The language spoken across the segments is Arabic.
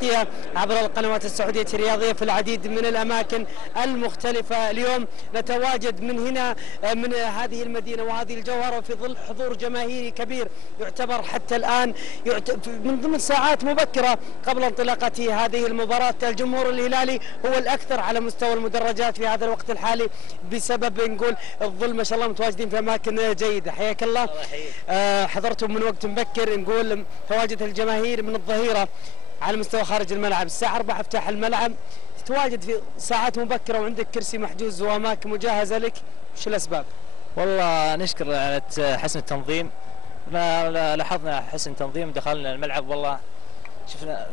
نغطيها عبر القنوات السعودية الرياضية في العديد من الأماكن المختلفة. اليوم نتواجد من هنا من هذه المدينة وهذه الجوهرة وفي ظل حضور جماهيري كبير يعتبر حتى الآن من ضمن ساعات مبكرة قبل انطلاقة هذه المباراة. الجمهور الهلالي هو الأكثر على مستوى المدرجات في هذا الوقت الحالي بسبب نقول الظل ما شاء الله متواجدين في أماكن جيدة. حياك الله. حضرتم من وقت مبكر نقول تواجد الجماهير من الظهيرة على مستوى خارج الملعب. الساعة 4 افتتاح الملعب، تتواجد في ساعات مبكرة وعندك كرسي محجوز وأماكن مجهزة لك، وش الأسباب؟ والله نشكر على حسن التنظيم، لاحظنا حسن تنظيم دخلنا الملعب والله شفنا.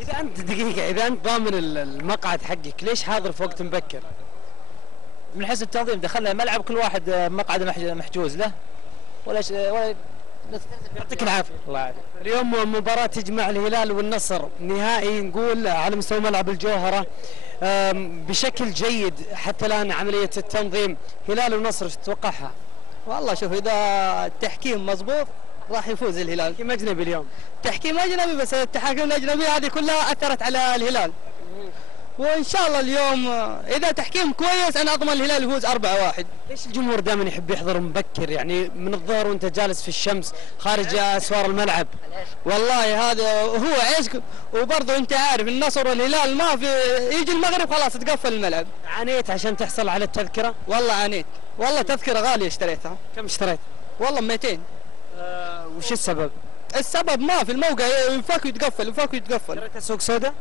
إذا أنت دقيقة، إذا أنت ضامن المقعد حقك ليش حاضر في وقت مبكر؟ من حسن التنظيم دخلنا الملعب كل واحد مقعد محجوز له ولا يعطيك العافية. الله يعافيك. اليوم مباراة تجمع الهلال والنصر نهائي نقول على مستوى ملعب الجوهرة بشكل جيد حتى الآن عملية التنظيم. هلال ونصر ايش تتوقعها؟ والله شوف اذا التحكيم مضبوط راح يفوز الهلال. تحكيم اجنبي اليوم. تحكيم اجنبي بس التحكيم الاجنبي هذه كلها اثرت على الهلال. وان شاء الله اليوم اذا تحكيم كويس انا اضمن الهلال يفوز 4-1. ليش الجمهور دائما يحب يحضر مبكر يعني من الظهر وانت جالس في الشمس خارج اسوار الملعب؟ والله هذا هو عشق، وبرضه انت عارف النصر والهلال ما في يجي المغرب خلاص تقفل الملعب. عانيت عشان تحصل على التذكرة؟ والله عانيت، والله تذكرة غالية اشتريتها. كم اشتريت؟ والله 200. وش السبب؟ السبب ما في الموقع ينفك ويتقفل ينفك ويتقفل. اشتريت سوق سوداء؟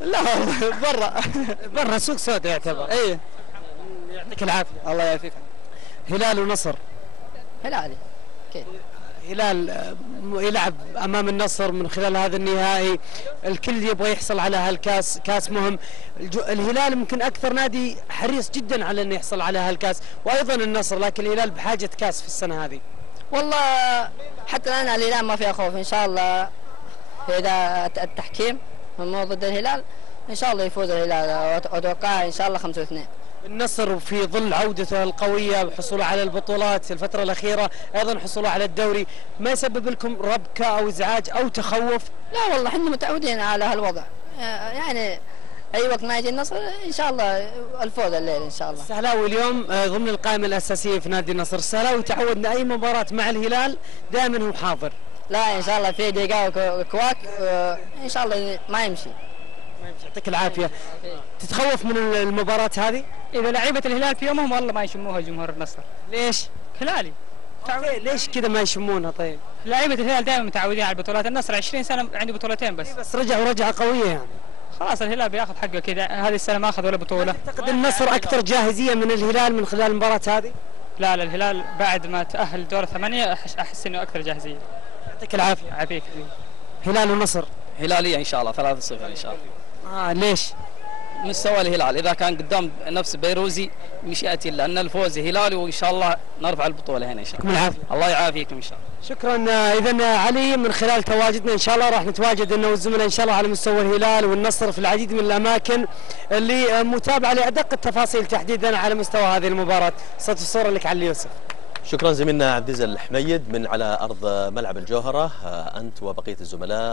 لا برا. برا سوق سوداء يعتبر. ايه. يعطيك العافية. الله يعافيك. هلال ونصر. هلالي. اكيد. هلال يلعب امام النصر من خلال هذا النهائي، الكل يبغى يحصل على هالكاس، كاس مهم. الهلال يمكن اكثر نادي حريص جدا على انه يحصل على هالكاس، وايضا النصر، لكن الهلال بحاجه كاس في السنه هذه. والله حتى الان الهلال ما فيها خوف ان شاء الله. اذا التحكيم مو ضد الهلال ان شاء الله يفوز الهلال، واتوقع ان شاء الله 5-2. النصر في ظل عودته القويه وحصوله على البطولات الفتره الاخيره، ايضا حصوله على الدوري، ما يسبب لكم ربكه او ازعاج او تخوف؟ لا والله احنا متعودين على هالوضع، يعني اي وقت ما يجي النصر ان شاء الله الفوز الليل ان شاء الله. السهلاوي اليوم ضمن القائمه الاساسيه في نادي النصر. السهلاوي تعودنا اي مباراه مع الهلال دائما هو حاضر. لا ان شاء الله في دقائق وكواك ان شاء الله ما يمشي. يعطيك العافيه. تتخوف من المباراه هذه؟ إذا لعيبة الهلال في يومهم والله ما يشموها جمهور النصر. ليش؟ هلالي. ليش كذا ما يشمونها طيب؟ لعيبة الهلال دائما متعودين على البطولات، النصر 20 سنة عنده بطولتين بس. بس رجعوا رجعة قوية يعني. خلاص الهلال بياخذ حقه كذا، هذه السنة ما أخذ ولا بطولة. تعتقد النصر أكثر جاهزية من الهلال من خلال المباراة هذه؟ لا الهلال بعد ما تأهل دور 8 أحس إنه أكثر جاهزية. يعطيك العافية. يعافيك. هلال ونصر. هلالية إن شاء الله 3-0 إن شاء الله. ليش؟ مستوى الهلال اذا كان قدام نفس بيروزي مشيئة الله لان الفوز هلالي وان شاء الله نرفع البطوله هنا ان شاء الله. العافيه. الله يعافيكم ان شاء الله. شكرا. اذا علي من خلال تواجدنا ان شاء الله راح نتواجد انا والزملاء ان شاء الله على مستوى الهلال والنصر في العديد من الاماكن اللي متابعه لادق التفاصيل تحديدا على مستوى هذه المباراه. صوت الصوره لك علي يوسف. شكرا زميلنا عبد العزيز الحميد من على ارض ملعب الجوهره، انت وبقيه الزملاء.